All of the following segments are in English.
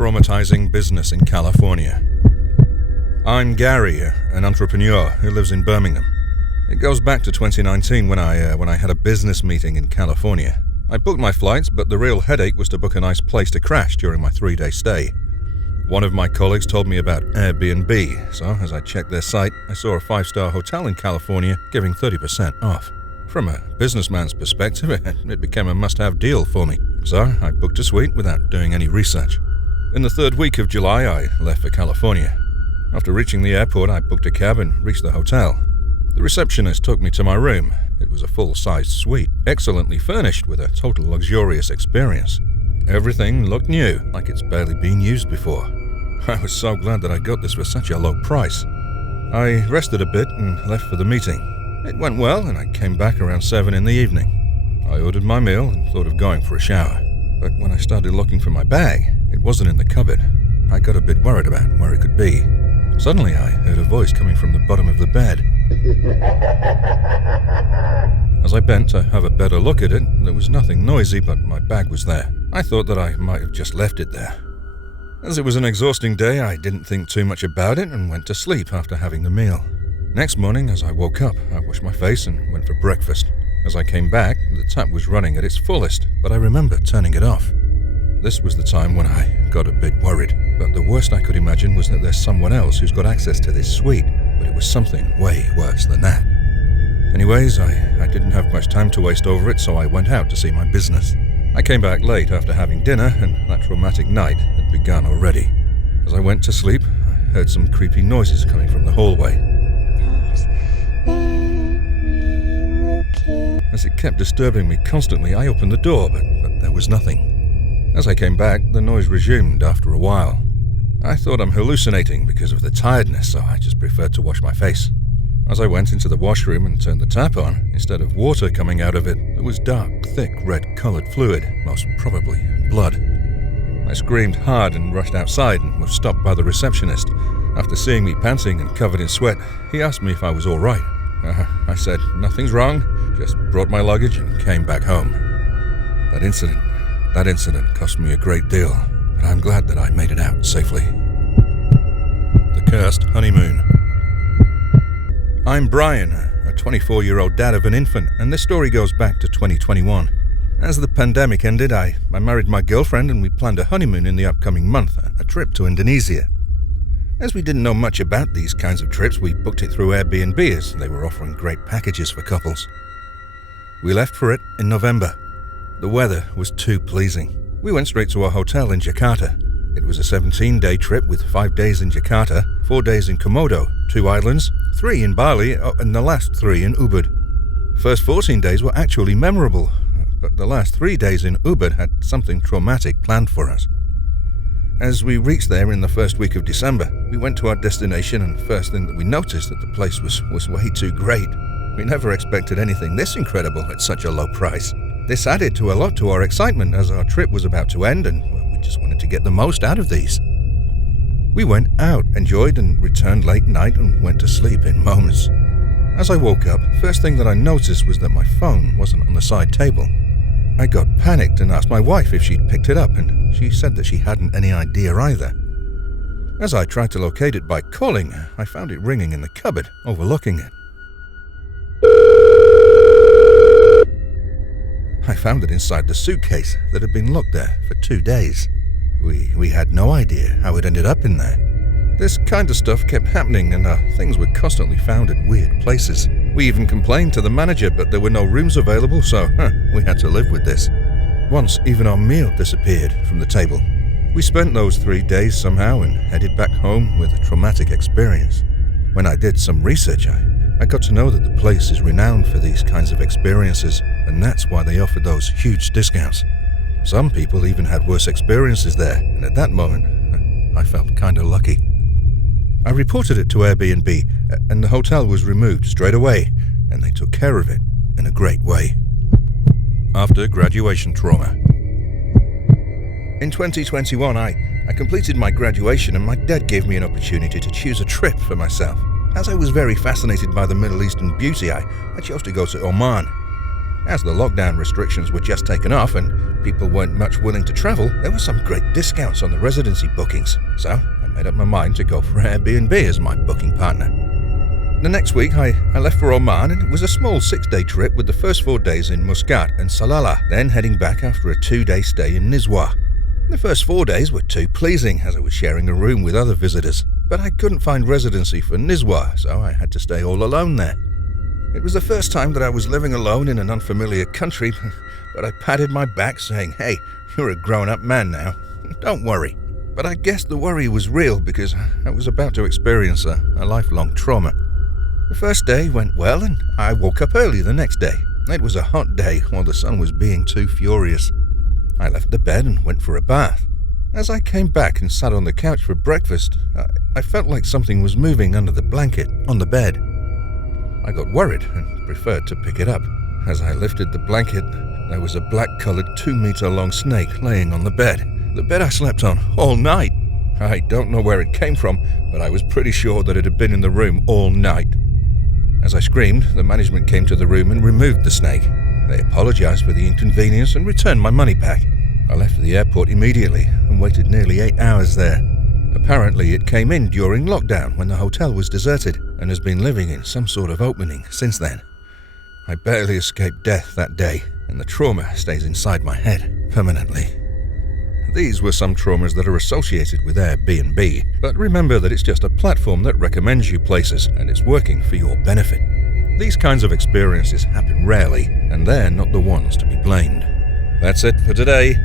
traumatizing business in California. I'm Gary, an entrepreneur who lives in Birmingham. It goes back to 2019 when I had a business meeting in California. I booked my flights, but the real headache was to book a nice place to crash during my 3-day stay. One of my colleagues told me about Airbnb, so as I checked their site, I saw a 5-star hotel in California giving 30% off. From a businessman's perspective, it became a must-have deal for me, so I booked a suite without doing any research. In the 3rd week of July, I left for California. After reaching the airport, I booked a cab and reached the hotel. The receptionist took me to my room. It was a full-sized suite, excellently furnished with a total luxurious experience. Everything looked new, like it's barely been used before. I was so glad that I got this for such a low price. I rested a bit and left for the meeting. It went well, and I came back around 7 in the evening. I ordered my meal and thought of going for a shower. But when I started looking for my bag, it wasn't in the cupboard. I got a bit worried about where it could be. Suddenly, I heard a voice coming from the bottom of the bed. As I bent to have a better look at it, there was nothing noisy, but my bag was there. I thought that I might have just left it there. As it was an exhausting day, I didn't think too much about it and went to sleep after having the meal. Next morning, as I woke up, I washed my face and went for breakfast. As I came back, the tap was running at its fullest, but I remember turning it off. This was the time when I got a bit worried, but the worst I could imagine was that there's someone else who's got access to this suite, but it was something way worse than that. Anyways, I didn't have much time to waste over it, so I went out to see my business. I came back late after having dinner, and that traumatic night had begun already. As I went to sleep, I heard some creepy noises coming from the hallway. As it kept disturbing me constantly, I opened the door, but there was nothing. As I came back, the noise resumed after a while. I thought I'm hallucinating because of the tiredness, so I just preferred to wash my face. As I went into the washroom and turned the tap on, instead of water coming out of it, there was dark, thick, red-colored fluid, most probably blood. I screamed hard and rushed outside and was stopped by the receptionist. After seeing me panting and covered in sweat, he asked me if I was all right. I said, "Nothing's wrong, just brought my luggage and came back home." That incident cost me a great deal, but I'm glad that I made it out safely. The Cursed Honeymoon. I'm Brian, a 24-year-old dad of an infant, and this story goes back to 2021. As the pandemic ended, I married my girlfriend and we planned a honeymoon in the upcoming month, a trip to Indonesia. As we didn't know much about these kinds of trips, we booked it through Airbnb as they were offering great packages for couples. We left for it in November. The weather was too pleasing. We went straight to a hotel in Jakarta. It was a 17-day trip with 5 days in Jakarta, 4 days in Komodo, 2 islands, 3 in Bali, and the last 3 in Ubud. First 14 days were actually memorable, but the last 3 days in Ubud had something traumatic planned for us. As we reached there in the first week of December, we went to our destination, and first thing that we noticed that the place was way too great. We never expected anything this incredible at such a low price. This added to a lot to our excitement as our trip was about to end and we just wanted to get the most out of these. We went out, enjoyed, and returned late night and went to sleep in moments. As I woke up, first thing that I noticed was that my phone wasn't on the side table. I got panicked and asked my wife if she'd picked it up, and she said that she hadn't any idea either. As I tried to locate it by calling, I found it ringing in the cupboard overlooking it. I found it inside the suitcase that had been locked there for 2 days. We had no idea how it ended up in there. This kind of stuff kept happening and our things were constantly found at weird places. We even complained to the manager, but there were no rooms available, so we had to live with this. Once, even our meal disappeared from the table. We spent those 3 days somehow and headed back home with a traumatic experience. When I did some research, I got to know that the place is renowned for these kinds of experiences, and that's why they offered those huge discounts. Some people even had worse experiences there, and at that moment, I felt kinda lucky. I reported it to Airbnb, and the hotel was removed straight away, and they took care of it in a great way. After graduation trauma. In 2021, I completed my graduation, and my dad gave me an opportunity to choose a trip for myself. As I was very fascinated by the Middle Eastern beauty, I chose to go to Oman. As the lockdown restrictions were just taken off and people weren't much willing to travel, there were some great discounts on the residency bookings, so I made up my mind to go for Airbnb as my booking partner. The next week, I left for Oman, and it was a small 6-day trip with the first 4 days in Muscat and Salalah, then heading back after a 2-day stay in Nizwa. The first 4 days were too pleasing as I was sharing a room with other visitors, but I couldn't find residency for Nizwa, so I had to stay all alone there. It was the first time that I was living alone in an unfamiliar country, but I patted my back saying, "Hey, you're a grown-up man now. Don't worry." But I guess the worry was real because I was about to experience a lifelong trauma. The first day went well and I woke up early the next day. It was a hot day while the sun was being too furious. I left the bed and went for a bath. As I came back and sat on the couch for breakfast, I felt like something was moving under the blanket on the bed. I got worried and preferred to pick it up. As I lifted the blanket, there was a black-colored 2-meter-long snake laying on the bed I slept on all night. I don't know where it came from, but I was pretty sure that it had been in the room all night. As I screamed, the management came to the room and removed the snake. They apologized for the inconvenience and returned my money back. I left the airport immediately and waited nearly 8 hours there. Apparently, it came in during lockdown when the hotel was deserted and has been living in some sort of opening since then. I barely escaped death that day, and the trauma stays inside my head permanently. These were some traumas that are associated with Airbnb, but remember that it's just a platform that recommends you places and it's working for your benefit. These kinds of experiences happen rarely, and they're not the ones to be blamed. That's it for today.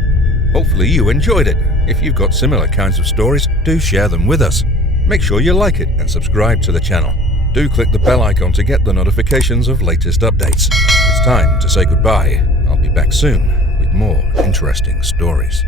Hopefully you enjoyed it. If you've got similar kinds of stories, do share them with us. Make sure you like it and subscribe to the channel. Do click the bell icon to get the notifications of latest updates. It's time to say goodbye. I'll be back soon with more interesting stories.